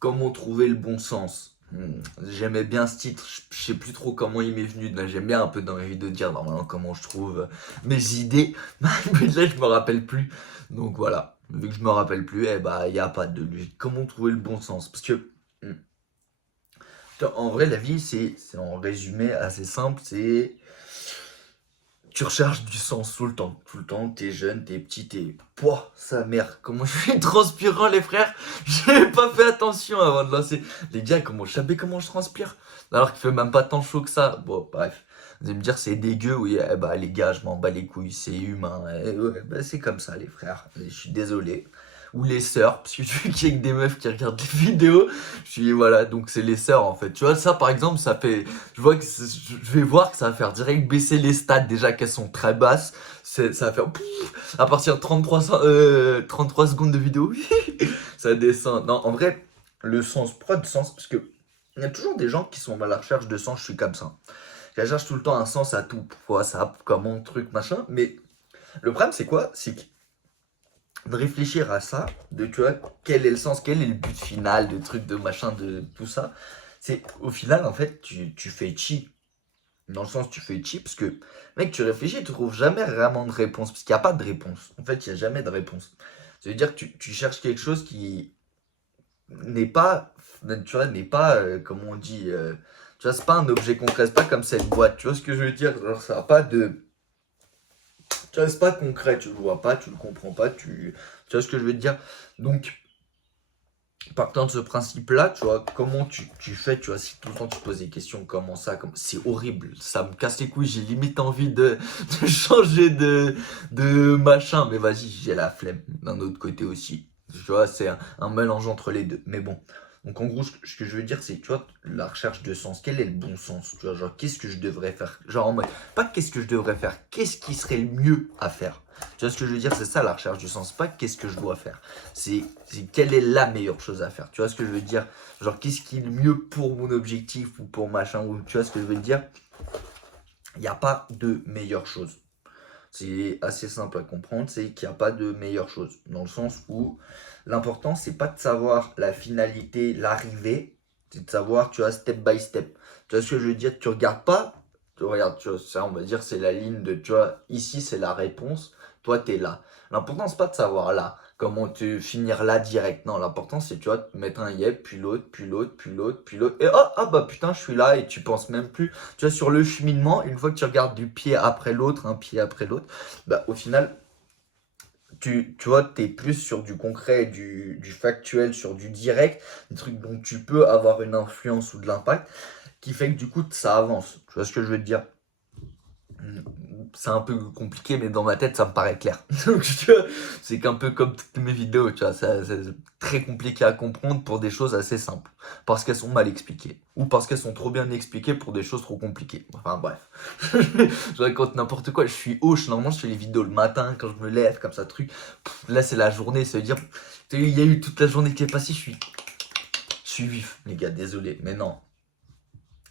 Comment trouver le bon sens? J'aimais bien ce titre, je sais plus trop comment il m'est venu. Là, j'aime bien un peu dans mes vidéos dire normalement comment je trouve mes idées. Mais là, je me rappelle plus. Donc voilà, vu que je me rappelle plus, eh bah, il n'y a pas de lui. Comment trouver le bon sens? Parce que, hmm, en vrai, la vie, c'est en résumé assez simple, c'est tu recherches du sens tout le temps. Tout le temps, t'es jeune, t'es petit, t'es. Pouah, sa mère, comment je suis transpirant, les frères. J'ai pas fait attention avant de lancer. Les gars, comment je savais comment je transpire? Alors qu'il fait même pas tant chaud que ça. Bon, bref. Vous allez me dire, c'est dégueu, oui. Eh bah, les gars, je m'en bats les couilles, c'est humain. Ouais, bah, c'est comme ça, les frères. Je suis désolé. Ou les sœurs, parce que je veux qu'il y ait que des meufs qui regardent les vidéos. Je suis, voilà, donc c'est les sœurs en fait. Tu vois, ça par exemple, ça fait je vois que je vais voir que ça va faire direct baisser les stats déjà qu'elles sont très basses. Ça va faire pouf, à partir de 33 secondes de vidéo, ça descend. Non, en vrai, le sens, pourquoi de sens? Parce que il y a toujours des gens qui sont à la recherche de sens, je suis comme ça. Je cherche tout le temps un sens à tout. Pourquoi ça, comment, truc, machin. Mais le problème, c'est quoi? C'est de réfléchir à ça, de tu vois, quel est le sens, quel est le but final, de trucs, de machin, de tout ça. C'est au final, en fait, tu fais chi. Dans le sens, tu fais cheap parce que, mec, tu réfléchis, tu trouves jamais vraiment de réponse. Parce qu'il n'y a pas de réponse. En fait, il n'y a jamais de réponse. Ça veut dire que tu cherches quelque chose qui n'est pas, tu vois, n'est pas, comment on dit, tu vois, c'est pas un objet concret, c'est pas comme cette boîte. Tu vois ce que je veux dire? Genre, ça n'a pas de. Tu vois, c'est pas concret, tu le vois pas, tu le comprends pas, tu vois ce que je veux te dire? Donc, partant de ce principe-là, tu vois, comment tu fais, tu vois, si tout le temps tu poses des questions, comment ça, comme c'est horrible, ça me casse les couilles, j'ai limite envie de changer de machin, mais vas-y, j'ai la flemme d'un autre côté aussi. Tu vois, c'est un mélange entre les deux. Mais bon. Donc en gros, ce que je veux dire, c'est, tu vois, la recherche de sens. Quel est le bon sens? Tu vois, genre, qu'est-ce que je devrais faire? Genre en mode, pas qu'est-ce que je devrais faire, qu'est-ce qui serait le mieux à faire? Tu vois ce que je veux dire? C'est ça la recherche du sens, pas qu'est-ce que je dois faire. C'est quelle est la meilleure chose à faire. Tu vois ce que je veux dire? Genre, qu'est-ce qui est le mieux pour mon objectif ou pour machin, ou tu vois ce que je veux dire? Il n'y a pas de meilleure chose. C'est assez simple à comprendre, c'est qu'il n'y a pas de meilleure chose. Dans le sens où l'important, c'est pas de savoir la finalité, l'arrivée, c'est de savoir, tu vois, step by step. Tu vois ce que je veux dire? Tu regardes pas, tu regardes, tu vois, ça, on va dire, c'est la ligne de, tu vois, ici, c'est la réponse, toi, t'es là. L'important, c'est pas de savoir là, comment te finir là direct. Non, l'important, c'est, tu vois, de mettre un yep, puis l'autre, puis l'autre, puis l'autre, puis l'autre, et oh, ah bah putain, je suis là, et tu penses même plus. Tu vois, sur le cheminement, une fois que tu regardes du pied après l'autre, un pied après l'autre, bah, au final, tu vois, tu es plus sur du concret, du factuel, sur du direct, des trucs dont tu peux avoir une influence ou de l'impact, qui fait que du coup, ça avance. Tu vois ce que je veux te dire? C'est un peu compliqué, mais dans ma tête, ça me paraît clair. Donc, tu vois, c'est qu'un peu comme toutes mes vidéos, tu vois, c'est très compliqué à comprendre pour des choses assez simples. Parce qu'elles sont mal expliquées. Ou parce qu'elles sont trop bien expliquées pour des choses trop compliquées. Enfin, bref. Je raconte n'importe quoi. Je suis hoche. Normalement, je fais les vidéos le matin, quand je me lève, comme ça, truc. Là, c'est la journée. Ça veut dire, il y a eu toute la journée qui est passée. Je suis vif, les gars. Désolé. Mais non.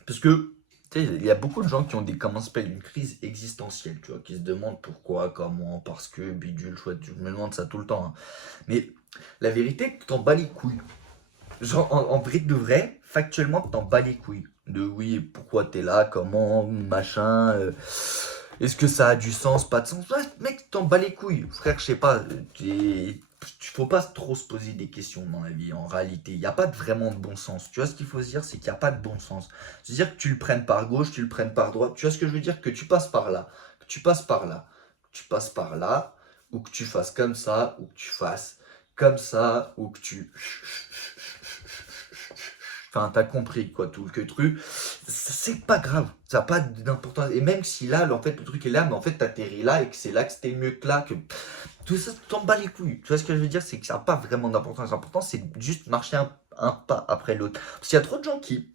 Parce que, tu sais, il y a beaucoup de gens qui ont comment ça s'appelle, une crise existentielle, tu vois, qui se demandent pourquoi, comment, parce que, bidule, chouette, je me demande ça tout le temps, hein. Mais la vérité, tu t'en bats les couilles. Genre, en vrai de vrai, factuellement, tu t'en bats les couilles. De oui, pourquoi t'es là, comment, machin, est-ce que ça a du sens, pas de sens? Ouais, mec, t'en bats les couilles. Frère, je sais pas, faut pas trop se poser des questions dans la vie, en réalité. Il n'y a pas vraiment de bon sens. Tu vois, ce qu'il faut se dire, c'est qu'il n'y a pas de bon sens. C'est-à-dire que tu le prennes par gauche, tu le prennes par droite. Tu vois ce que je veux dire? Que tu passes par là, que tu passes par là, que tu passes par là, ou que tu fasses comme ça, ou que tu fasses comme ça, ou que tu. Enfin, t'as compris, quoi, tout le truc. C'est pas grave, ça n'a pas d'importance. Et même si là, en fait, le truc est là, mais en fait, t'atterris là et que c'est là que c'était mieux que là, que tout ça, tu t'en bats les couilles. Tu vois ce que je veux dire? C'est que ça n'a pas vraiment d'importance. L'important, c'est juste marcher un pas après l'autre. Parce qu'il y a trop de gens qui,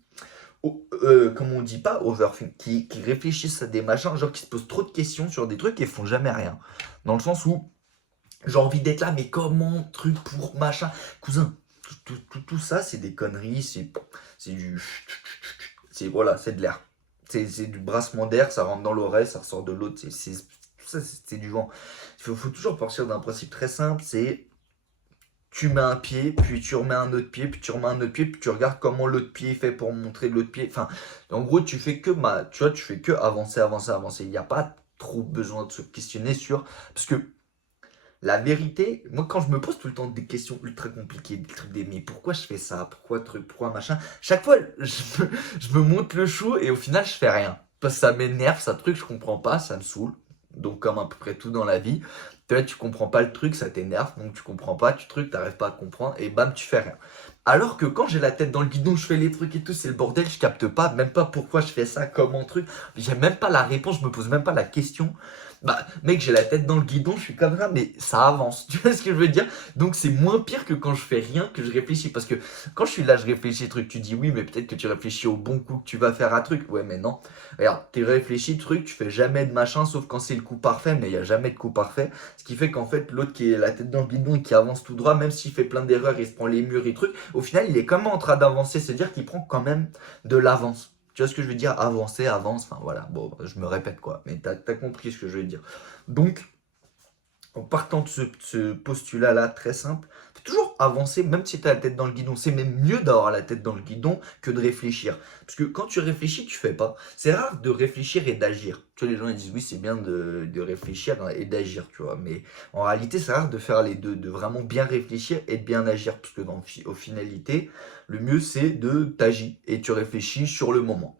comme on dit pas, overthink, qui réfléchissent à des machins, genre qui se posent trop de questions sur des trucs et font jamais rien. Dans le sens où j'ai envie d'être là, mais comment, truc pour machin. Cousin, tout ça, c'est des conneries, c'est du. C'est voilà, c'est de l'air. C'est du brassement d'air, ça rentre dans l'oreille, ça ressort de l'autre. Tout ça, c'est du vent. Il faut toujours partir d'un principe très simple, c'est tu mets un pied, puis tu remets un autre pied, puis tu remets un autre pied, puis tu regardes comment l'autre pied est fait pour montrer l'autre pied. Enfin, en gros, tu fais que, tu vois, tu fais que avancer, avancer, avancer. Il n'y a pas trop besoin de se questionner sur... Parce que la vérité, moi, quand je me pose tout le temps des questions ultra compliquées, des trucs des mais pourquoi je fais ça, pourquoi truc, pourquoi machin, chaque fois, je me monte le chou et au final, je fais rien. Parce que ça m'énerve, ça truc, je comprends pas, ça me saoule. Donc, comme à peu près tout dans la vie, tu comprends pas le truc, ça t'énerve, donc tu comprends pas, t'arrives pas à comprendre et bam, tu fais rien. Alors que quand j'ai la tête dans le guidon, je fais les trucs et tout, c'est le bordel, je capte pas, même pas pourquoi je fais ça, comment truc, j'ai même pas la réponse, je me pose même pas la question. Bah, mec, j'ai la tête dans le guidon, je suis comme ça, mais ça avance. Tu vois ce que je veux dire? Donc, c'est moins pire que quand je fais rien, que je réfléchis. Parce que quand je suis là, je réfléchis, truc, tu dis oui, mais peut-être que tu réfléchis au bon coup que tu vas faire un truc. Ouais, mais non. Regarde, tu réfléchis, truc, tu fais jamais de machin, sauf quand c'est le coup parfait, mais il n'y a jamais de coup parfait. Ce qui fait qu'en fait, l'autre qui est la tête dans le guidon et qui avance tout droit, même s'il fait plein d'erreurs, il se prend les murs et trucs, au final, il est quand même en train d'avancer. C'est-à-dire qu'il prend quand même de l'avance. Tu vois ce que je veux dire? Avancer, avance, enfin voilà, bon, je me répète quoi, mais t'as compris ce que je veux dire. Donc, en partant de ce postulat-là très simple, faut toujours avancer, même si tu as la tête dans le guidon. C'est même mieux d'avoir la tête dans le guidon que de réfléchir. Parce que quand tu réfléchis, tu fais pas. C'est rare de réfléchir et d'agir. Tu vois, les gens ils disent oui, c'est bien de réfléchir et d'agir, tu vois. Mais en réalité, c'est rare de faire les deux, de vraiment bien réfléchir et de bien agir. Parce que au finalité, le mieux c'est de t'agir et tu réfléchis sur le moment.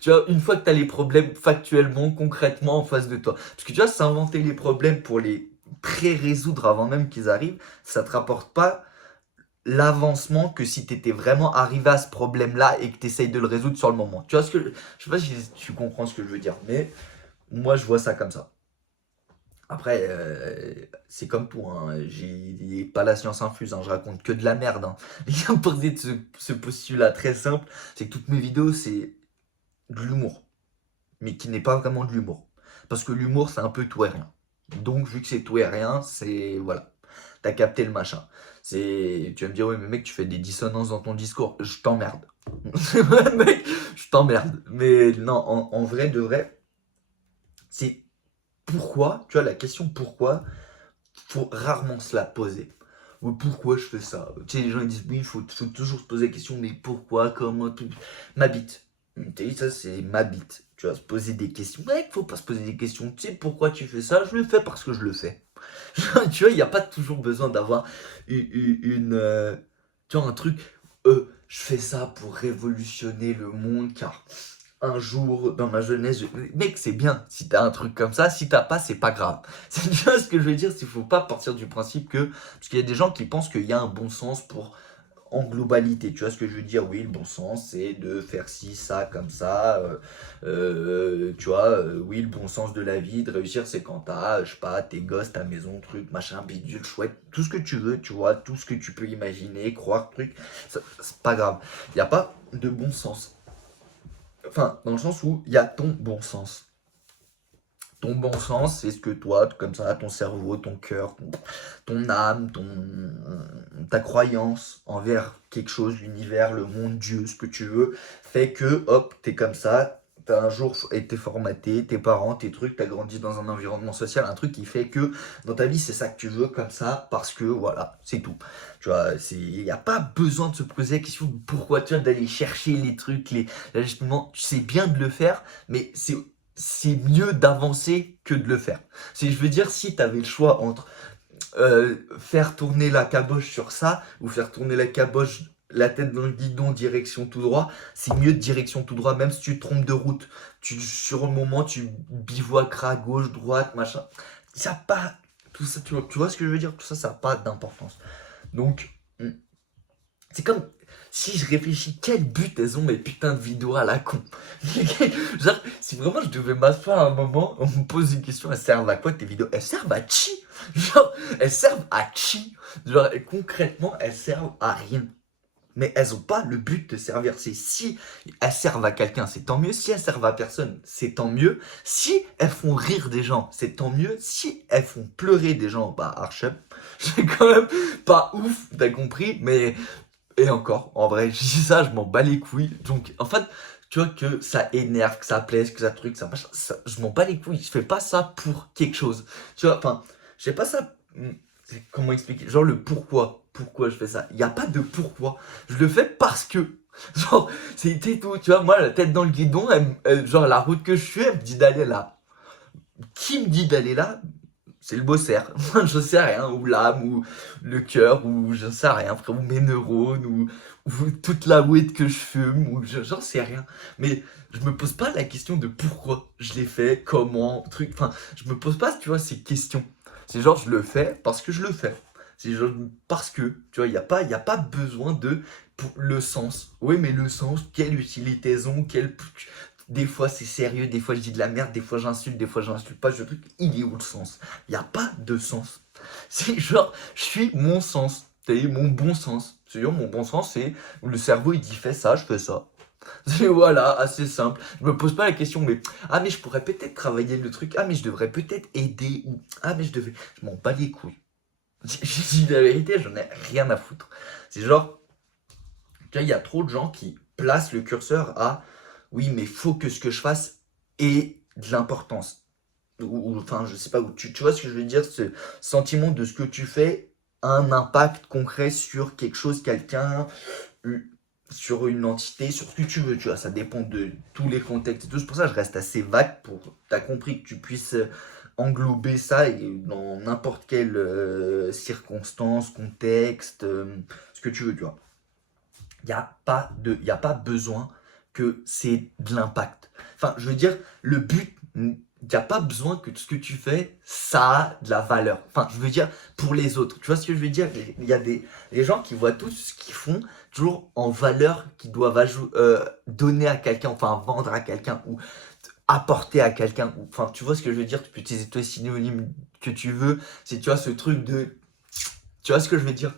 Tu vois, une fois que tu as les problèmes factuellement, concrètement en face de toi. Parce que tu vois, s'inventer les problèmes pour les pré-résoudre avant même qu'ils arrivent, ça te rapporte pas l'avancement que si tu étais vraiment arrivé à ce problème-là et que tu essayes de le résoudre sur le moment. Tu vois ce que je sais pas si tu comprends ce que je veux dire, mais moi je vois ça comme ça. Après, c'est comme tout, hein. J'ai pas la science infuse, hein. Je raconte que de la merde. Hein. Viens poser de ce postulat très simple, c'est que toutes mes vidéos, c'est de l'humour, mais qui n'est pas vraiment de l'humour. Parce que l'humour, c'est un peu tout et rien. Donc, vu que c'est tout et rien, c'est... Voilà. T'as capté le machin. Tu vas me dire, oui, mais mec, tu fais des dissonances dans ton discours. Je t'emmerde. C'est vrai, mec, je t'emmerde. Mais non, en vrai, de vrai, c'est pourquoi, tu vois, la question pourquoi, faut rarement se la poser. Ou pourquoi je fais ça? Tu sais, les gens ils disent, oui, faut toujours se poser la question, mais pourquoi, comment, tout. Ma bite. Tu sais, ça, c'est ma bite. Tu vas se poser des questions. Mec, faut pas se poser des questions. Tu sais pourquoi tu fais ça? Je le fais parce que je le fais. Tu vois, il n'y a pas toujours besoin d'avoir tu vois, un truc. Je fais ça pour révolutionner le monde, car un jour dans ma jeunesse, mec, c'est bien si t'as un truc comme ça. Si t'as pas, c'est pas grave. C'est bien ce que je veux dire. Il faut pas partir du principe que. Parce qu'il y a des gens qui pensent qu'il y a un bon sens pour en globalité, tu vois ce que je veux dire? Oui, le bon sens, c'est de faire ci, ça, comme ça. Tu vois, oui, le bon sens de la vie, de réussir, c'est quand t'as, je sais pas, tes gosses, ta maison, truc, machin, bidule, chouette, tout ce que tu veux, tu vois, tout ce que tu peux imaginer, croire, truc, c'est pas grave. Il n'y a pas de bon sens. Enfin, dans le sens où il y a ton bon sens. Ton bon sens, c'est ce que toi, comme ça, ton cerveau, ton cœur, ton âme, ta croyance envers quelque chose, l'univers, le monde, Dieu, ce que tu veux, fait que, hop, t'es comme ça, t'as un jour été formaté, tes parents, tes trucs, t'as grandi dans un environnement social, un truc qui fait que dans ta vie, c'est ça que tu veux, comme ça, parce que, voilà, c'est tout. Tu vois, il n'y a pas besoin de se poser la question de pourquoi, tu vois, d'aller chercher les trucs, justement, c'est bien de le faire, mais c'est mieux d'avancer que de le faire. Je veux dire, si tu avais le choix entre faire tourner la caboche sur ça ou faire tourner la caboche la tête dans le guidon direction tout droit, c'est mieux de direction tout droit, même si tu te trompes de route. Sur le moment, tu bivouaqueras à gauche, droite, machin. Ça n'a pas... Tout ça, tu vois ce que je veux dire? Tout ça, ça n'a pas d'importance. Donc, c'est comme si je réfléchis, quel but elles ont mes putains de vidéos à la con. Genre, si vraiment je devais m'asseoir à un moment, on me pose une question, elles servent à quoi tes vidéos? Elles servent à chi. Genre, elles servent à chi. Genre, concrètement, elles servent à rien. Mais elles n'ont pas le but de servir. C'est si elles servent à quelqu'un, c'est tant mieux. Si elles servent à personne, c'est tant mieux. Si elles font rire des gens, c'est tant mieux. Si elles font pleurer des gens, bah archep. C'est quand même pas ouf, t'as compris. Mais et encore, en vrai, je dis ça, je m'en bats les couilles. Donc, en fait, tu vois, que ça énerve, que ça plaise, que ça truc, je m'en bats les couilles. Je fais pas ça pour quelque chose. Tu vois, enfin, je fais pas ça. Comment expliquer? Genre le pourquoi. pourquoi je fais ça. Il n'y a pas de pourquoi. Je le fais parce que. Genre, c'était tout. Tu vois, moi, la tête dans le guidon, genre, la route que je suis, elle me dit d'aller là. Qui me dit d'aller là? C'est le bosser. Moi, je sais rien. Ou l'âme, ou le cœur, ou je sais rien, frère. Ou mes neurones, ou toute la weed que je fume, ou j'en sais rien. Mais je me pose pas la question de pourquoi je l'ai fait, comment, truc. Enfin, je me pose pas, tu vois, ces questions. C'est genre, je le fais parce que je le fais. C'est genre, parce que, tu vois, y a pas besoin de pour le sens. Oui, mais le sens, quelle utilité ils ont, des fois c'est sérieux, des fois je dis de la merde, des fois j'insulte pas, je truc, il est où le sens? Il n'y a pas de sens. C'est genre, je suis mon sens, c'est mon bon sens. C'est genre, mon bon sens, c'est le cerveau il dit fais ça, je fais ça. C'est voilà, assez simple. Je me pose pas la question, mais ah, mais je pourrais peut-être travailler le truc, ah, mais je devrais peut-être aider, ou ah, mais je devais. Je m'en bats les couilles. J'ai dit la vérité, j'en ai rien à foutre. C'est genre, tu vois, il y a trop de gens qui placent le curseur à oui, mais faut que ce que je fasse ait de l'importance. Enfin, je sais pas, où tu vois ce que je veux dire, ce sentiment de ce que tu fais a un impact concret sur quelque chose, quelqu'un, sur une entité, sur ce que tu veux, tu vois, ça dépend de tous les contextes et tout. C'est pour ça que je reste assez vague pour, t'as compris, que tu puisses englober ça dans n'importe quelle circonstance, contexte, ce que tu veux, tu vois. Y a pas besoin que c'est de l'impact. Enfin, je veux dire, le but, il n'y a pas besoin que tout ce que tu fais, ça a de la valeur. Enfin, je veux dire, pour les autres. Tu vois ce que je veux dire? Il y a les gens qui voient tout ce qu'ils font toujours en valeur qu'ils doivent donner à quelqu'un, enfin vendre à quelqu'un ou apporter à quelqu'un. Enfin, tu vois ce que je veux dire? Tu peux utiliser tous les synonymes que tu veux. C'est, tu vois, ce truc de... Tu vois ce que je veux dire?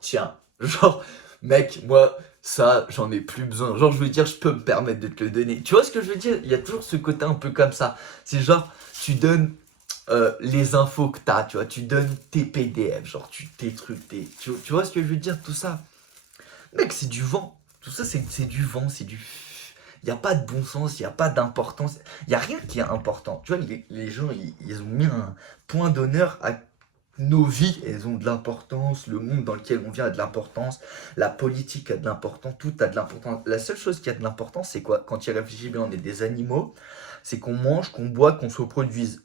Tiens, genre, mec, moi, ça, j'en ai plus besoin. Genre, je veux dire, je peux me permettre de te le donner. Tu vois ce que je veux dire? Il y a toujours ce côté un peu comme ça. C'est genre, tu donnes les infos que t'as, tu vois, tu donnes tes PDF, genre, tes trucs, tu vois ce que je veux dire? Tout ça. Mec, c'est du vent. Tout ça, c'est du vent, c'est du... Il n'y a pas de bon sens, il n'y a pas d'importance. Il n'y a rien qui est important. Tu vois, les gens, ils ont mis un point d'honneur à nos vies, elles ont de l'importance, le monde dans lequel on vient a de l'importance, la politique a de l'importance, tout a de l'importance. La seule chose qui a de l'importance, c'est quoi? Quand tu y réfléchis bien, on est des animaux, c'est qu'on mange, qu'on boit, qu'on se reproduise.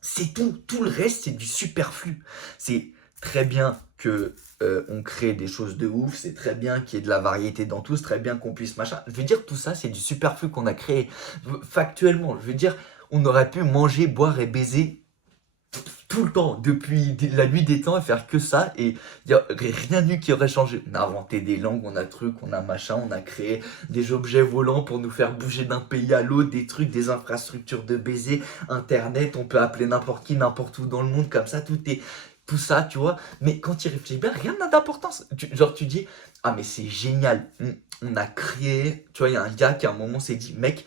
C'est tout. Tout le reste, c'est du superflu. C'est très bien que on crée des choses de ouf, c'est très bien qu'il y ait de la variété dans tout, c'est très bien qu'on puisse machin. Je veux dire, tout ça, c'est du superflu qu'on a créé. Factuellement, je veux dire, on aurait pu manger, boire et baiser tout le temps, depuis la nuit des temps, et faire que ça, et il n'y aurait rien eu qui aurait changé. On a inventé des langues, on a trucs, on a machin, on a créé des objets volants pour nous faire bouger d'un pays à l'autre, des trucs, des infrastructures de baiser, internet, on peut appeler n'importe qui, n'importe où dans le monde, comme ça, tout ça, tu vois. Mais quand tu y réfléchis bien, rien n'a d'importance. Genre, tu dis, ah, mais c'est génial, on a créé, tu vois, il y a un gars qui à un moment s'est dit, mec,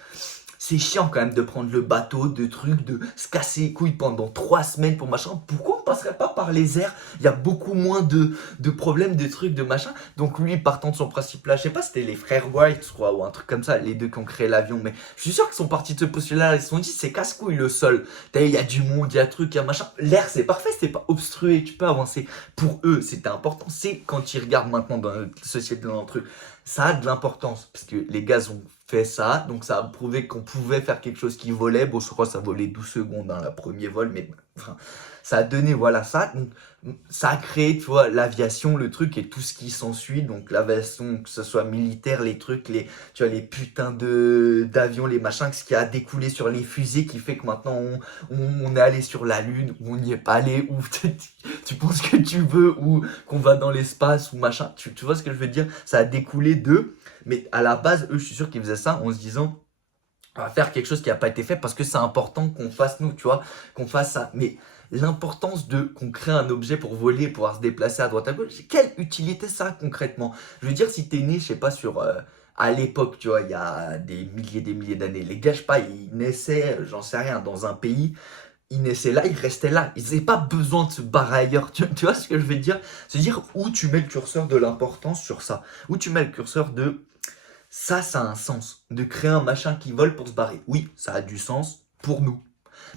c'est chiant quand même de prendre le bateau, de trucs, de se casser les couilles pendant 3 semaines pour machin. Pourquoi on passerait pas par les airs? Il y a beaucoup moins de problèmes, de trucs, de machin. Donc lui, partant de son principe là, je sais pas, c'était les frères Wright, je crois, ou un truc comme ça, les deux qui ont créé l'avion. Mais je suis sûr qu'ils sont partis de ce postulat-là. Ils se sont dit, c'est casse-couille le sol. Il y a du monde, il y a truc, il y a machin. L'air, c'est parfait, c'est pas obstrué, tu peux avancer. Pour eux, c'était important. C'est quand ils regardent maintenant dans notre société, dans notre truc, ça a de l'importance. Parce que les gaz ont fait ça, donc ça a prouvé qu'on pouvait faire quelque chose qui volait. Bon, je crois que ça volait 12 secondes, hein, le premier vol, mais enfin, ça a donné, voilà, ça. Donc, ça a créé, tu vois, l'aviation, le truc et tout ce qui s'ensuit. Donc, l'aviation, que ce soit militaire, les trucs, tu vois, les putains d'avions, les machins, ce qui a découlé sur les fusées qui fait que maintenant on est allé sur la Lune, ou on n'y est pas allé, ou tu penses que tu veux, ou qu'on va dans l'espace, ou machin. Tu vois ce que je veux dire? Ça a découlé de. Mais à la base, eux, je suis sûr qu'ils faisaient ça en se disant, on va faire quelque chose qui n'a pas été fait parce que c'est important qu'on fasse nous, tu vois, qu'on fasse ça. Mais l'importance de qu'on crée un objet pour voler, pouvoir se déplacer à droite à gauche, quelle utilité ça concrètement? Je veux dire, si t'es né, je sais pas, à l'époque, tu vois, il y a des milliers d'années, les gars, je sais pas, ils naissaient, j'en sais rien, dans un pays, ils naissaient là, ils restaient là. Ils n'avaient pas besoin de se barrer ailleurs. Tu vois ce que je veux dire? C'est dire où tu mets le curseur de l'importance sur ça. Où tu mets le curseur de ça a un sens. De créer un machin qui vole pour se barrer. Oui, ça a du sens pour nous.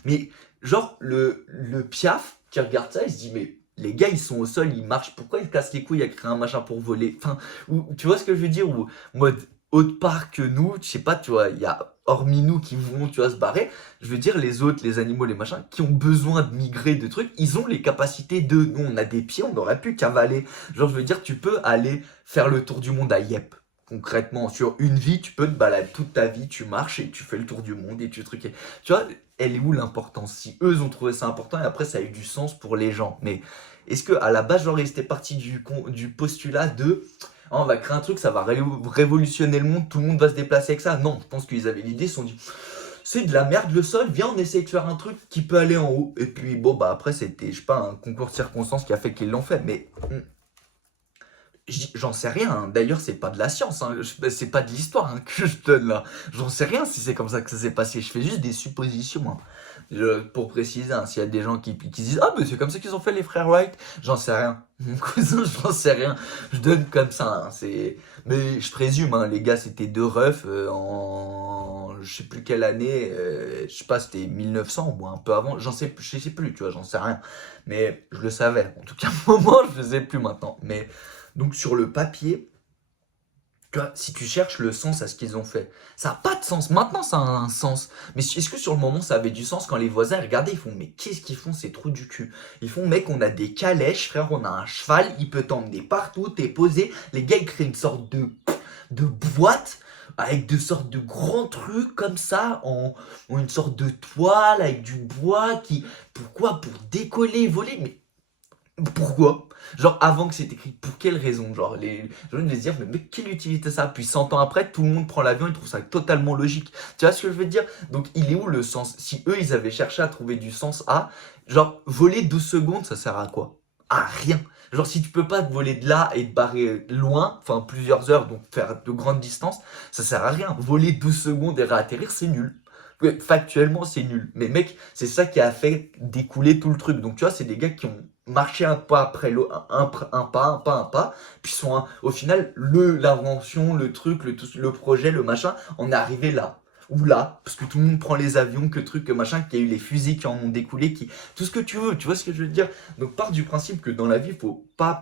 Mais genre, le Piaf qui regarde ça, il se dit, mais les gars, ils sont au sol, ils marchent. Pourquoi ils cassent les couilles à créer un machin pour voler? Enfin, ou, tu vois ce que je veux dire? Ou mode autre part que nous, je sais pas, tu vois, il y a hormis nous qui vont, tu vois, se barrer. Je veux dire, les autres, les animaux, les machins, qui ont besoin de migrer, de trucs, ils ont les capacités de. Nous, on a des pieds, on aurait pu cavaler. Genre, je veux dire, tu peux aller faire le tour du monde à Yep. Concrètement, sur une vie, tu peux te balader toute ta vie, tu marches et tu fais le tour du monde et tu trucs. Tu vois, elle est où l'importance? Si eux ont trouvé ça important et après ça a eu du sens pour les gens. Mais est-ce que à la base, genre, ils étaient partis du postulat de ah, on va créer un truc, ça va révolutionner le monde, tout le monde va se déplacer avec ça? Non, je pense qu'ils avaient l'idée, ils se sont dit c'est de la merde le sol, viens on essaye de faire un truc qui peut aller en haut. Et puis bon bah après c'était, je sais pas, un concours de circonstances qui a fait qu'ils l'ont fait. Mais j'en sais rien, hein. D'ailleurs, c'est pas de la science, hein. C'est pas de l'histoire hein, que je donne là. J'en sais rien si c'est comme ça que ça s'est passé. Je fais juste des suppositions, hein. Pour préciser, hein, s'il y a des gens qui disent ah, mais c'est comme ça qu'ils ont fait les frères Wright, j'en sais rien. Mon cousin, j'en sais rien. Je donne comme ça, hein, mais je présume, hein, les gars, c'était deux refs en je sais plus quelle année, je sais pas, c'était 1900 ou un peu avant, je sais plus, tu vois, j'en sais rien. Mais je le savais. En tout cas, au moment, je le sais plus maintenant. Mais. Donc sur le papier, tu vois, si tu cherches le sens à ce qu'ils ont fait, ça n'a pas de sens. Maintenant, ça a un sens. Mais est-ce que sur le moment, ça avait du sens quand les voisins regardaient, ils font, mais qu'est-ce qu'ils font ces trous du cul? Ils font, mec, on a des calèches, frère, on a un cheval, il peut t'emmener partout, t'es posé. Les gars, ils créent une sorte de boîte avec de sortes de grands trucs comme ça, en une sorte de toile avec du bois qui... Pourquoi? Pour décoller, voler, mais... Pourquoi? Genre avant que c'est écrit, pour quelle raison? Genre les gens vont se dire mais quelle utilité ça? Puis 100 ans après, tout le monde prend l'avion et trouve ça totalement logique. Tu vois ce que je veux dire? Donc il est où le sens? Si eux ils avaient cherché à trouver du sens à, genre voler 12 secondes, ça sert à quoi? À rien. Genre si tu peux pas te voler de là et te barrer loin, enfin plusieurs heures, donc faire de grandes distances, ça sert à rien. Voler 12 secondes et réatterrir, c'est nul. Ouais, factuellement, c'est nul. Mais mec, c'est ça qui a fait découler tout le truc. Donc tu vois, c'est des gars qui ont marché un pas après l'autre, un pas, puis sont au final, l'invention, le truc, le projet, le machin, on est arrivé là. Ou là, parce que tout le monde prend les avions, que truc, que machin, qu'il y a eu les fusils qui en ont découlé, tout ce que tu veux, tu vois ce que je veux dire? Donc part du principe que dans la vie, il faut pas,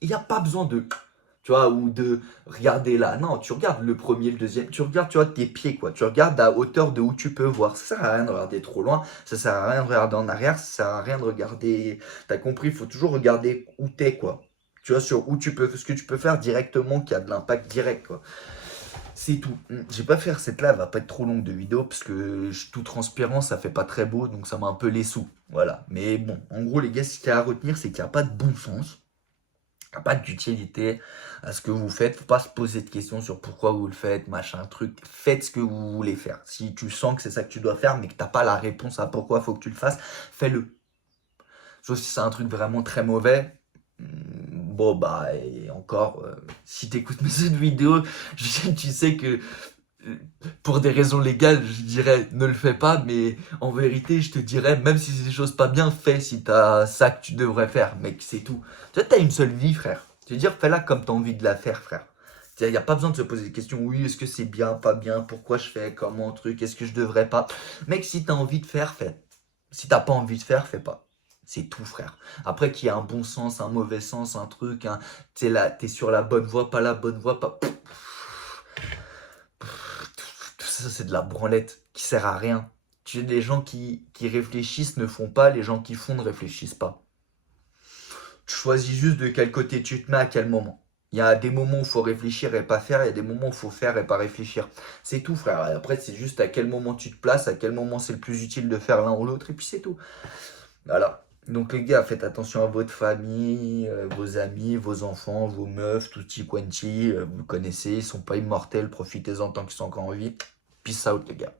il n'y a pas besoin de tu vois, ou de regarder là. Non, tu regardes le premier, le deuxième, tu regardes, tu vois, tes pieds, quoi. Tu regardes à hauteur de où tu peux voir. Ça sert à rien de regarder trop loin, ça sert à rien de regarder en arrière, ça sert à rien de regarder. T'as compris, il faut toujours regarder où t'es, quoi. Tu vois, sur où tu peux, ce que tu peux faire directement, qui a de l'impact direct, quoi. C'est tout. Je vais pas faire cette là, elle va pas être trop longue de vidéo, parce que tout transpirant, ça fait pas très beau, donc ça m'a un peu les sous. Voilà. Mais bon, en gros, les gars, ce qu'il y a à retenir, c'est qu'il n'y a pas de bon sens. Il n'y a pas d'utilité à ce que vous faites. Faut pas se poser de questions sur pourquoi vous le faites, machin, truc. Faites ce que vous voulez faire. Si tu sens que c'est ça que tu dois faire, mais que t'as pas la réponse à pourquoi il faut que tu le fasses, fais-le. Sauf si c'est un truc vraiment très mauvais. Bon, bah, et encore, si t'écoutes mes autres vidéos, tu sais que pour des raisons légales, je dirais ne le fais pas, mais en vérité, je te dirais, même si c'est des choses pas bien, fais si t'as ça que tu devrais faire, mec, c'est tout. Tu vois, t'as une seule vie, frère. Tu veux dire, fais-la comme t'as envie de la faire, frère. Il n'y a pas besoin de se poser des questions, oui, est-ce que c'est bien, pas bien, pourquoi je fais, comment, truc, est-ce que je devrais pas. Mec, si t'as envie de faire, fais. Si t'as pas envie de faire, fais pas. C'est tout, frère. Après, qu'il y ait un bon sens, un mauvais sens, un truc, t'es sur la bonne voie, pas la bonne voie, pas... Tout ça, c'est de la branlette qui sert à rien. Les gens qui réfléchissent ne font pas, les gens qui font ne réfléchissent pas. Tu choisis juste de quel côté tu te mets à quel moment. Il y a des moments où il faut réfléchir et pas faire, il y a des moments où il faut faire et pas réfléchir. C'est tout, frère. Et après, c'est juste à quel moment tu te places, à quel moment c'est le plus utile de faire l'un ou l'autre, et puis c'est tout. Voilà. Donc les gars, faites attention à votre famille, vos amis, vos enfants, vos meufs, tutti quanti, vous le connaissez, ils sont pas immortels, profitez-en tant qu'ils sont encore en vie. Peace out les gars.